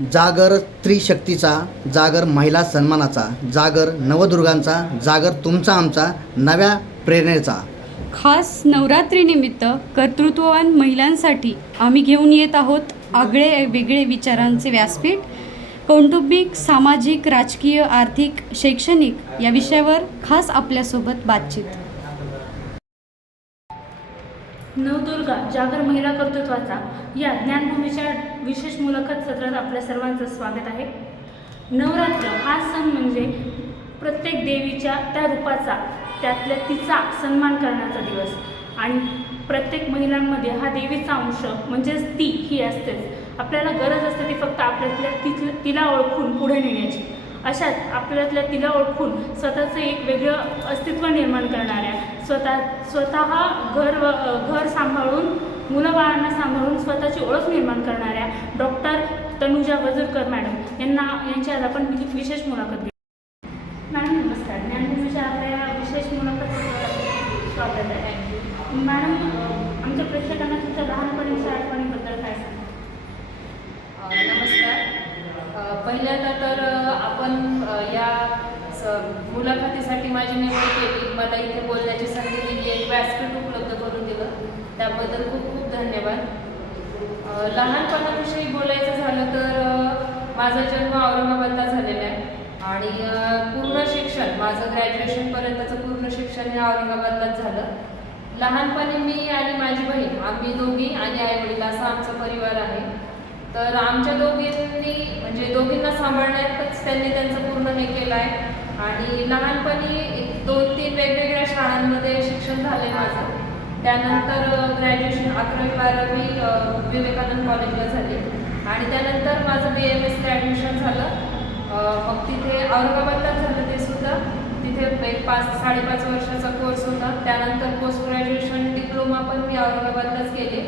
जागर स्त्रीशक्तीचा, जागर महिला सन्मानाचा, जागर नवदुर्गांचा, जागर तुमचा आमचा नव्या प्रेरणेचा. खास नवरात्रीनिमित्त कर्तृत्ववान महिलांसाठी आम्ही घेऊन येत आहोत आगळे वेगळे विचारांचे व्यासपीठ. कौटुंबिक, सामाजिक, राजकीय, आर्थिक, शैक्षणिक या विषयावर खास आपल्यासोबत बातचीत. नवदुर्गा जागर महिला कर्तृत्वाचा या ज्ञानभूमीच्या विशेष मुलाखत सत्रात आपल्या सर्वांचं स्वागत आहे. नवरात्र हा सण म्हणजे प्रत्येक देवीच्या त्या रूपाचा, त्यातल्या तिचा सन्मान करण्याचा दिवस आणि प्रत्येक महिलांमध्ये हा देवीचा अंश म्हणजेच ती ही असतेच. आपल्याला गरज असते ती फक्त आपल्यातल्या तिला ओळखून पुढे नेण्याची. अशाच आपल्यातल्या तिला ओळखून स्वतःचं एक वेगळं अस्तित्व निर्माण करणाऱ्या, स्वतः घर सांभाळून, मुलं बाळांना सांभाळून स्वतःची ओळख निर्माण करणाऱ्या डॉक्टर तनुजा वजूरकर मॅडम यांची आज आपण विशेष मुलाखत घेऊ. मॅडम नमस्कार. ज्ञानभूमीच्या आपल्या विशेष मुलाखत स्वागत आहे. मॅडम, आमच्या प्रेक्षकांना तुमच्या लहानपणीच्या आठवणीबद्दल काय सांगा? नमस्कार. पहिल्यांदा तर आपण या मुलाखतीसाठी माझी निवड केली, मला इथे बोलण्याची संधी दिली, एक व्यासपीठ उपलब्ध करून दिलं, त्याबद्दल खूप खूप धन्यवाद. लहानपणाविषयी बोलायचं झालं तर माझा जन्म औरंगाबादला झालेला आहे आणि पूर्ण शिक्षण माझं ग्रॅज्युएशनपर्यंतचं पूर्ण शिक्षण हे औरंगाबादलाच झालं. लहानपणी मी आणि माझी बहीण, आम्ही दोघी आणि आईवडील असा आमचा परिवार आहे. तर आमच्या दोघींना सांभाळण्यातच त्यांनी त्यांचं पूर्ण हे केलं आहे आणि लहानपणी 2-3 वेगवेगळ्या शाळांमध्ये शिक्षण झालं माझं. त्यानंतर ग्रॅज्युएशन 11वी-12वी विवेकानंद कॉलेजला झाले आणि त्यानंतर माझं BMSला ॲडमिशन झालं. मग तिथे औरंगाबादलाच झालं ते सुद्धा. तिथे एक 5-5.5 वर्षाचा कोर्स होता. त्यानंतर पोस्ट ग्रॅज्युएशन डिप्लोमा पण मी औरंगाबादलाच केले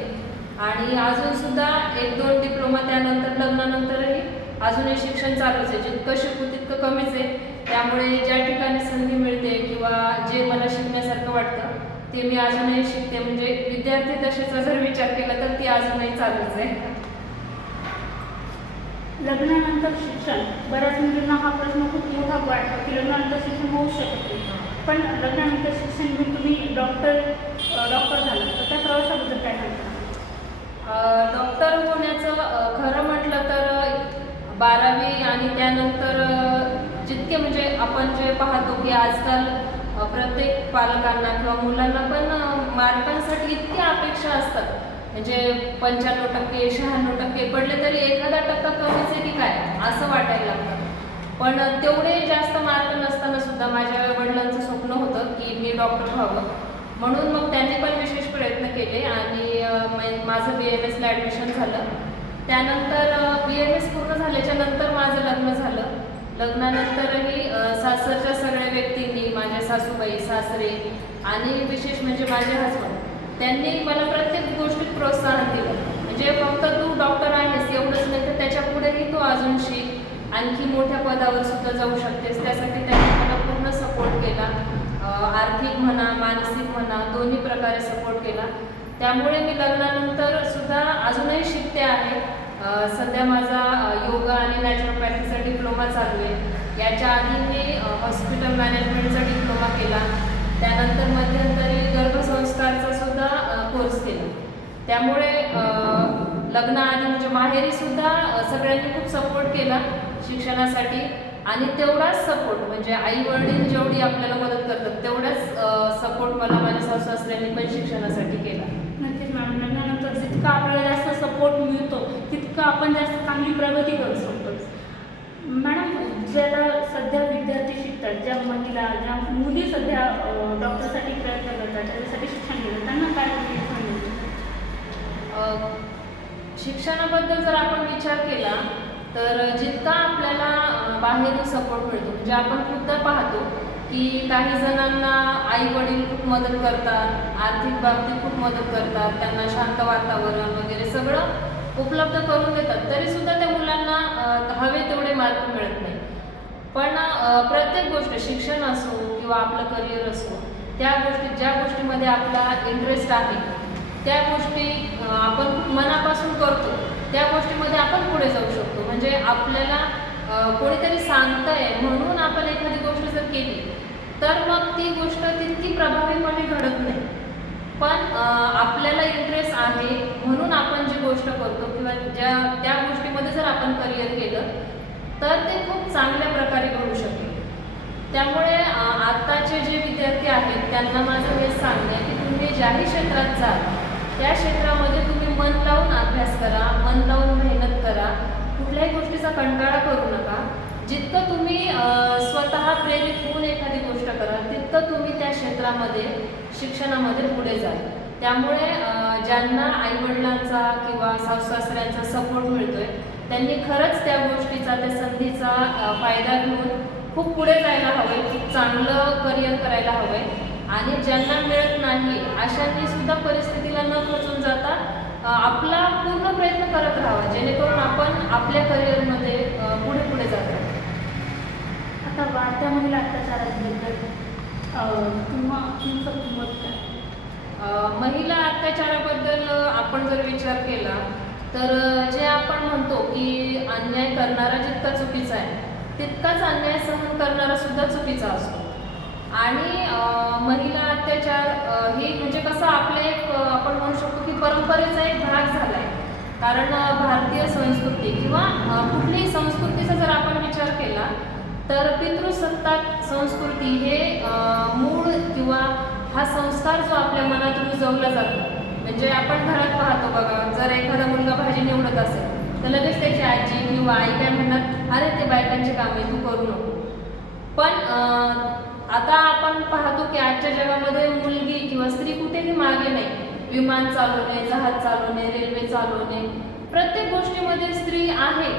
आणि अजूनसुद्धा 1-2 डिप्लोमा त्यानंतर लग्नानंतरही अजूनही शिक्षण चालूच आहे. जितकं शिकू तितकं कमीच आहे. त्यामुळे ज्या ठिकाणी संधी मिळते किंवा जे मला शिकण्यासारखं वाटतं ते मी अजूनही शिकते. म्हणजे विद्यार्थी दशेचा जर विचार केला तर ती अजूनही चालूच आहे. लग्नानंतर शिक्षण, बऱ्याच मुलींना हा प्रश्न खूप मोठा वाटतो की लग्नानंतर शिक्षण होऊ शकते, पण लग्नानंतर शिक्षण घेऊन तुम्ही डॉक्टर झाला, तर त्या प्रवासाबद्दल काय सांगता? डॉक्टर होण्याचं खरं म्हटलं तर 12वी आणि त्यानंतर जितके म्हणजे आपण जे पाहतो की आजकाल प्रत्येक पालकांना किंवा मुलांना पण मार्कांसाठी इतक्या अपेक्षा असतात. म्हणजे 95%, 96% पडले तरी एखादा टक्का कमीच आहे की काय असं वाटायला लागतं. पण तेवढे जास्त मार्क नसताना सुद्धा माझ्या वडिलांचं स्वप्न होतं की मी डॉक्टर व्हावं, म्हणून मग त्यांनी पण विशेष प्रयत्न केले आणि माझं BMSला ॲडमिशन झालं. त्यानंतर BMS पूर्ण झाल्याच्या नंतर माझं लग्न झालं. लग्नानंतरही सासरच्या सगळ्या व्यक्तींनी, माझ्या सासूबाई, सासरे आणि विशेष म्हणजे माझे हसबंड, त्यांनी मला प्रत्येक गोष्टीत प्रोत्साहन दिलं. म्हणजे फक्त तू डॉक्टर आहेस एवढंच नाही तर त्याच्या पुढेही तू अजून शिक, आणखी मोठ्या पदावर सुद्धा जाऊ शकतेस. त्यासाठी त्यांनी मला पूर्ण सपोर्ट केला. आर्थिक म्हणा, मानसिक म्हणा, दोन्ही प्रकारे सपोर्ट केला. त्यामुळे मी लग्नानंतर सुद्धा अजूनही शिकते आहे. सध्या माझा योगा आणि नॅचरोपॅथीचा डिप्लोमा चालू आहे. याच्या आधी मी हॉस्पिटल मॅनेजमेंटचा डिप्लोमा केला. त्यानंतर मध्यंतरी गर्भसंस्कारचा सुद्धा कोर्स केला. त्यामुळे लग्नाआधी म्हणजे माहेरीसुद्धा सगळ्यांनी खूप सपोर्ट केला शिक्षणासाठी आणि तेवढाच सपोर्ट म्हणजे आई वडील जेवढी आपल्याला मदत करतात तेवढाच सपोर्ट मला माझ्या सासू सासऱ्यांनी पण शिक्षणासाठी केला. नक्कीच मॅडम, लग्नानंतर जितका आपल्याला जास्त सपोर्ट मिळतो तितकं आपण जास्त चांगली प्रगती करू शकतो. मॅडम, ज्याला सध्या विद्यार्थी शिकतात, ज्या मुली सध्या डॉक्टरसाठी प्रयत्न करतात, त्याच्यासाठी शिक्षण घेतात, त्यांना काय सांगितलं? शिक्षणाबद्दल जर आपण विचार केला तर जितका आपल्याला बाहेरून सपोर्ट मिळतो, म्हणजे आपण खूपदा पाहतो की काही जणांना आई वडील खूप मदत करतात, आर्थिक बाबतीत खूप मदत करतात, त्यांना शांत वातावरण वगैरे सगळं उपलब्ध करून देतात, तरीसुद्धा त्या मुलांना हवे तेवढे मार्क मिळत नाही. पण प्रत्येक गोष्ट, शिक्षण असो किंवा आपलं करिअर असो, ज्या गोष्टीमध्ये आपला इंटरेस्ट आहे त्या गोष्टी आपण खूप मनापासून करतो, त्या गोष्टीमध्ये आपण पुढे जाऊ शकतो. म्हणजे कोणीतरी सांगतंय म्हणून आपण एखादी गोष्ट जर केली तर मग ती गोष्ट तितकी प्रभावीपणे घडत नाही. पण आपल्याला इंटरेस्ट आहे म्हणून आपण जी गोष्ट करतो किंवा त्या गोष्टीमध्ये जर आपण करिअर केलं तर ते खूप चांगल्या प्रकारे घडू शकेल. त्यामुळे आत्ताचे जे विद्यार्थी आहेत त्यांना माझं हेच सांगणं आहे की तुम्ही ज्याही क्षेत्रात जा त्या क्षेत्रामध्ये तुम्ही मन लावून अभ्यास करा, मन लावून मेहनत करा, कुठल्याही गोष्टीचा कंटाळा करू नका. जितकं तुम्ही स्वतः प्रेरित होऊन एखादी गोष्ट करा तितकं तुम्ही त्या क्षेत्रामध्ये शिक्षणामध्ये पुढे जाल. त्यामुळे ज्यांना आईवडिलांचा किंवा सासू-सासऱ्यांचा सपोर्ट मिळतोय त्यांनी खरंच त्या गोष्टीचा, त्या संधीचा फायदा घेऊन खूप पुढे जायला हवं आहे, खूप चांगलं करिअर करायला हवं आहे. आणि ज्यांना मिळत नाही अशांनी सुद्धा परिस्थितीला न खचून जाता आपला पूर्ण प्रयत्न करत राहावा जेणेकरून आपण आपल्या करिअरमध्ये पुढे पुढे जात राहू. आता वाढत्या महिला अत्याचाराबद्दल तुमचं मत काय? महिला अत्याचाराबद्दल आपण जर विचार केला तर जे आपण म्हणतो की अन्याय करणारा जितका चुकीचा आहे तितकाच अन्याय सहन करणारा सुद्धा चुकीचा असतो. आणि महिला अत्याचार हे म्हणजे कसं आपले एक आपण म्हणू शकतो की परंपरेचा एक भाग झाला आहे. कारण भारतीय संस्कृती किंवा कुठलीही संस्कृतीचा जर आपण विचार केला तर पितृसत्ताक संस्कृती हे मूळ किंवा हा संस्कार जो आपल्या मनातून रुजवला जातो. म्हणजे आपण घरात पाहतो बघा, जर एखादा मुलगा भाजी निवडत असेल तर लगेच त्याची आजी किंवा आई काय म्हणणार, अरे ते बायकांचे काम आहे, तू करू नको. पण आता आपण पाहतो की आजच्या जगामध्ये मुलगी किंवा स्त्री कुठेही मागे नाही. विमान चालवणे, जहाज चालवणे, रेल्वे चालवणे, प्रत्येक गोष्टीमध्ये स्त्री आहे.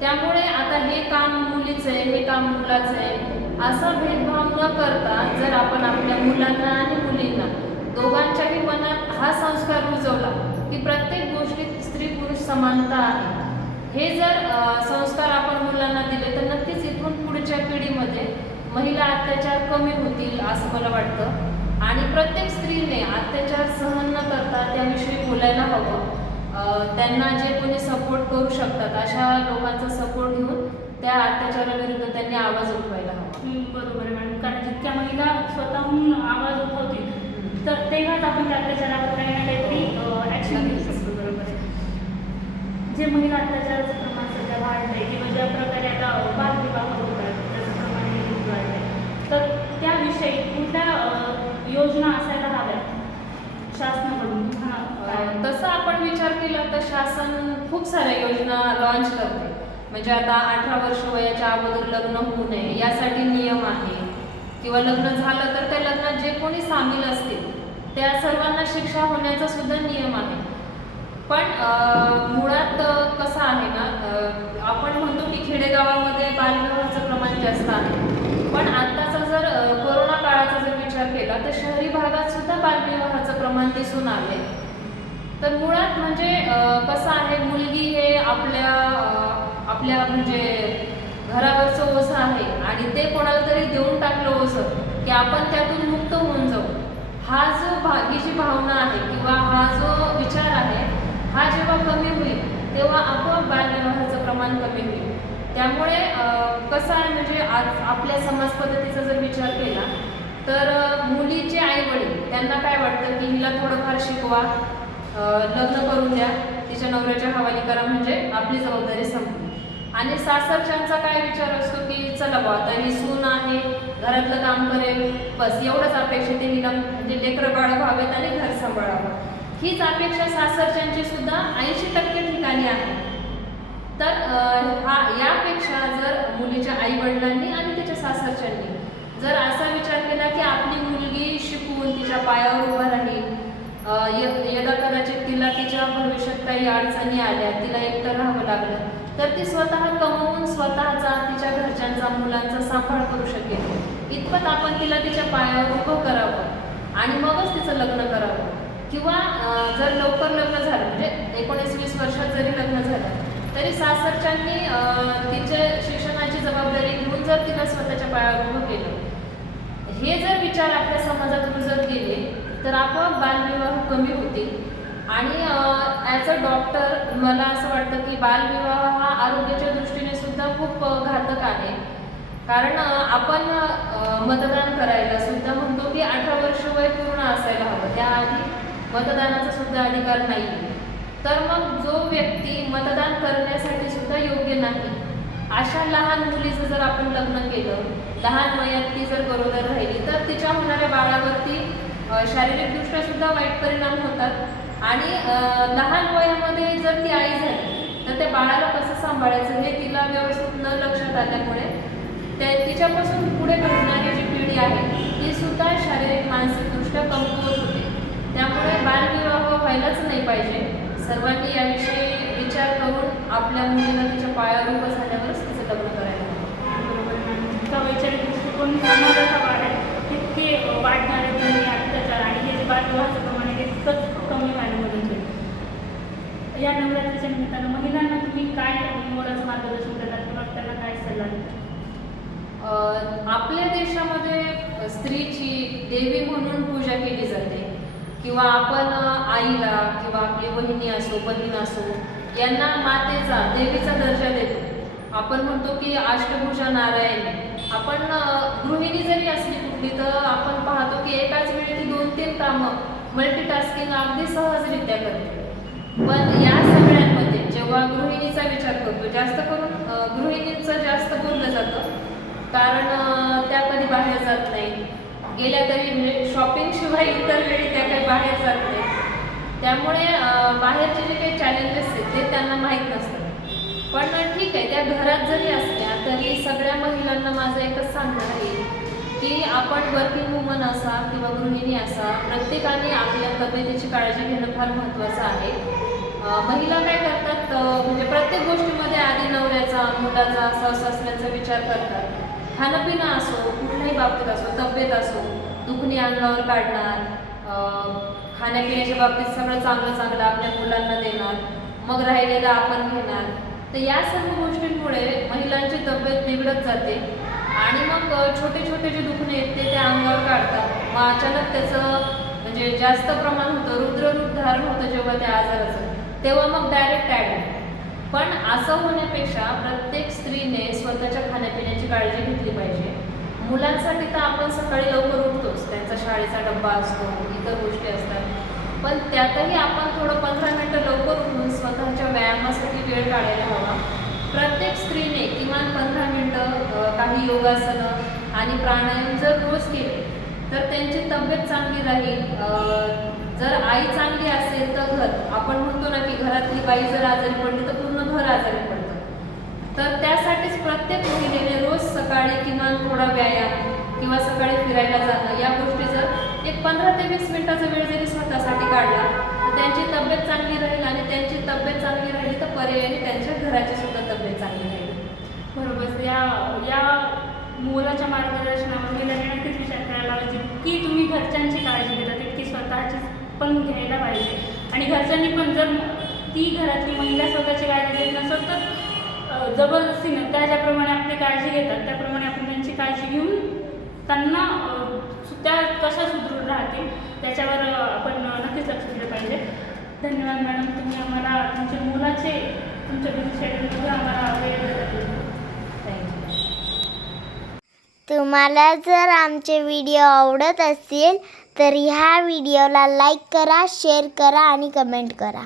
त्यामुळे आता हे काम मुलीचं आहे, हे काम मुलाचं आहे असा भेदभाव न करता जर आपण आपल्या मुलांना आणि मुलींना दोघांच्याही मनात हा संस्कार रुजवला की प्रत्येक गोष्टीत स्त्री पुरुष समानता आहे, हे जर संस्कार आपण मुलांना दिले तर नक्कीच इथून पुढच्या पिढीमध्ये महिला अत्याचार कमी होतील असं मला वाटतं. आणि प्रत्येक स्त्रीने अत्याचार सहन न करता त्याविषयी बोलायला हवं. त्यांना जे कोणी सपोर्ट करू शकतात अशा लोकांचा सपोर्ट घेऊन त्या अत्याचाराविरुद्ध त्यांनी आवाज उठवायला हवा. बरोबर आहे मॅडम. कारण जितक्या महिला स्वतःहून आवाज उठवतील तर तेव्हाच आपण त्या अत्याचारावर काही ना काहीतरी ॲक्शन घेऊ शकतो. बरोबर आहे. जे महिला अत्याचाराचं प्रमाण सध्या वाढलं आहे किंवा ज्या प्रकारे आता बालविवाह होतात त्याचं प्रमाण वाढलं आहे तर त्याविषयी कुठल्या योजना असायला हव्यात शासनाकडून? तसं आपण विचार केला तर शासन खूप साऱ्या योजना लॉन्च करते. म्हणजे आता 18 वर्ष वयाच्या अगोदर लग्न होऊ नये यासाठी नियम आहे. किंवा लग्न झालं तर त्या लग्नात जे कोणी सामील असतील त्या सर्वांना शिक्षा होण्याचा सुद्धा नियम आहे. पण मुळात कसं आहे ना, आपण म्हणतो की खेडेगावामध्ये बालविवाहाचं प्रमाण जास्त आहे. पण आत्ताचा जर कोरोना काळाचा जर विचार केला तर शहरी भागात सुद्धा बालविवाहाचं प्रमाण दिसून आले. तर मुळात म्हणजे कसं आहे, मुलगी हे आपल्या म्हणजे घरावरचं ओझं आहे आणि ते कोणाला तरी देऊन टाकलं ओझं की आपण त्यातून मुक्त होऊन जाऊ. हा जो ही जी भावना आहे किंवा हा जो विचार आहे हा जेव्हा कमी होईल तेव्हा आपोआप बालविवाहाचं प्रमाण कमी होईल. त्यामुळे कसं आहे म्हणजे आज आपल्या समाज पद्धतीचा जर विचार केला तर मुलीचे आईवडील त्यांना काय वाटतं की हिला थोडंफार शिकवा, लग्न करून द्या, तिच्या नवऱ्याच्या हवाली करा म्हणजे आपली जबाबदारी संपली. आणि सासरच्यांचा काय विचार असतो की चला बुवा आता ही सून आहे, घरातलं काम करेल, बस एवढंच अपेक्षित आहे हिला, म्हणजे लेकरं बाळं व्हावेत आणि घर सांभाळावं. हीच अपेक्षा सासरच्यांची सुद्धा 80% ठिकाणी आहे. तर यापेक्षा जर मुलीच्या आईवडिलांनी आणि त्याच्या सासरच्यांनी जर असा विचार केला की आपली मुलगी शिकून तिच्या पायावर उभा राहील, यदा कदाचित तिला तिच्या भविष्यात काही अडचणी आल्या, तिला एकटं राहावं लागलं तर ती स्वतः कमवून स्वतःचा, तिच्या घरच्यांचा, मुलांचा सांभाळ करू शकेल इतपत आपण तिला तिच्या पायावर उभं करावं आणि मगच तिचं लग्न करावं. किंवा जर लवकर लग्न झालं म्हणजे 19-20 वर्षात जरी लग्न झालं तरी सासरच्यांनी तिच्या शिक्षणाची जबाबदारी घेऊन जर तिला स्वतःच्या पायावर उभं केलं, हे जर विचार आपल्या समाजात रुजत गेले तर आपोआप बालविवाह कमी होतील. आणि ॲज अ डॉक्टर मला असं वाटतं की बालविवाह हा आरोग्याच्या दृष्टीने सुद्धा खूप खूप घातक आहे. कारण आपण मतदान करायला सुद्धा म्हणतो की 18 वर्ष वय पूर्ण असायला हवं, त्याआधी मतदानाचा सुद्धा अधिकार नाही. तर मग जो व्यक्ती मतदान करण्यासाठी सुद्धा योग्य नाही, अशा लहान मुलीचं जर आपण लग्न केलं, लहान वयात ती जर गरोदर राहिली, तर तिच्या होणाऱ्या बाळावरती शारीरिकदृष्ट्या सुद्धा वाईट परिणाम होतात. आणि लहान वयामध्ये जर ती आई झाली तर त्या बाळाला कसं सांभाळायचं हे तिला व्यवस्थित न लक्षात आल्यामुळे तिच्यापासून पुढे घडणारी जी पिढी आहे ती सुद्धा शारीरिक मानसिकदृष्ट्या कमकुवत होते. त्यामुळे बालविवाह व्हायलाच नाही पाहिजे. सर्वांनी याविषयी विचार करून आपल्या मुलीला तिच्या पायावर उभं झाल्यावरच तिचं लग्न करायला हवं. बरोबर. जितका वैचारिक दृष्टिकोन समाजाचा वाढ आहे तितके वाढणारे गुन्हे, अत्याचार आणि हे जे बालविवाहाचं प्रमाण आहे ते तितकंच कमी व्हायला मदत होईल. या नवरात्रीच्या निमित्तानं महिलांना तुम्ही काय मोलाचं मार्गदर्शन करतात किंवा त्यांना काय सल्ला देता? आपल्या देशामध्ये स्त्रीची देवी म्हणून पूजा केली जाते, किंवा आपण आईला किंवा आपली बहिणी असो, बहीण असो, यांना मातेचा, देवीचा दर्जा देतो. आपण म्हणतो की अष्टभुजा नारायणी. आपण गृहिणी जरी असली कुठली तर आपण पाहतो की एकाच वेळी ती 2-3 कामं मल्टीटास्किंग अगदी सहजरित्या करते. पण या सगळ्यांमध्ये जेव्हा गृहिणीचा विचार करतो, जास्त करून गृहिणींचं जास्त बोललं जातं, कारण त्या कधी बाहेर जात नाही, गेल्या तरी म्हणजे शॉपिंगशिवाय इतर वेळी त्या काही बाहेर जात नाही. त्यामुळे बाहेरचे जे काही चॅलेंजेस आहेत ते त्यांना माहीत नसतात. पण ठीक आहे, त्या घरात जरी असल्या तरी सगळ्या महिलांना माझं एकच सांगणं आहे की आपण वर्किंग वुमन असा किंवा गृहिणी असा, प्रत्येकाने आपल्या तब्येतीची काळजी घेणं फार महत्त्वाचं आहे. महिला काय करतात, म्हणजे प्रत्येक गोष्टीमध्ये आधी नवऱ्याचा, मुलाचा, सासू-सासऱ्यांचा विचार करतात. खाणंपिणं असो, कुठल्याही बाबतीत असो, तब्येत असो, दुखणी अंगावर काढणार, खाण्यापिण्याच्या बाबतीत सगळं चांगलं आपल्या मुलांना देणार, मग राहिलेलं आपण घेणार. तर या सर्व गोष्टींमुळे महिलांची तब्येत बिघडत जाते आणि मग छोटे छोटे जे दुखणे आहेत ते त्या अंगावर काढतात. मग अचानक त्याचं म्हणजे जास्त प्रमाण होतं, रुद्ररूप धारण होतं जेव्हा त्या आजाराचं, तेव्हा मग डायरेक्ट ॲडमिट. पण असं होण्यापेक्षा प्रत्येक स्त्रीने स्वतःच्या खाण्यापिण्याची काळजी घेतली पाहिजे. मुलांसाठी तर आपण सकाळी लवकर उठतोच, त्यांचा शाळेचा डब्बा असतो, इतर गोष्टी असतात, पण त्यातही आपण थोडं 15 मिनटं लवकर उठून स्वतःच्या व्यायामासाठी वेळ काढायला हवा. प्रत्येक स्त्रीने किमान 15 मिनटं काही योगासनं आणि प्राणायाम जर रोज केले तर त्यांची तब्येत चांगली राहील. जर आई चांगली असेल तर घर, आपण म्हणतो ना की घरातली बाई जर आजारी पडली तर पूर्ण घर आजारी पडतं. तर त्यासाठीच प्रत्येक महिलेने रोज सकाळी किमान थोडा व्यायाम किंवा सकाळी फिरायला जाणं, या गोष्टी जर एक 15 ते 20 मिनिटाचा वेळ जरी स्वतःसाठी काढला तर त्यांची तब्येत चांगली राहील आणि त्यांची तब्येत चांगली राहिली तर पर्यायाने त्यांच्या घराची सुद्धा तब्येत चांगली राहील. बरोबर. या मुलाच्या मार्गदर्शनावर महिलांनी नक्कीच विचार करायला पाहिजे की तुम्ही घरच्यांची काळजी घेता तितकी स्वतःची पण घ्यायला पाहिजे. आणि घरच्यांनी पण जर ती घरातली महिला स्वतःची काळजी घेत नसेल तर जबरदस्तीनं त्या ज्याप्रमाणे आपली काळजी घेतात त्याप्रमाणे आपण त्यांची काळजी घेऊन त्यांना त्या कशा सुदृढ राहतील त्याच्यावर आपण नक्कीच लक्ष दिलं पाहिजे. धन्यवाद मॅडम, तुम्ही आम्हाला तुमच्या मुलाचे तुमच्या बिझी शेड्यूलमध्ये आम्हाला वेळ दिला. थँक्यू. तुम्हाला जर आमचे व्हिडिओ आवडत असतील तर ह्या व्हिडिओला लाईक करा, शेअर करा आणि कमेंट करा.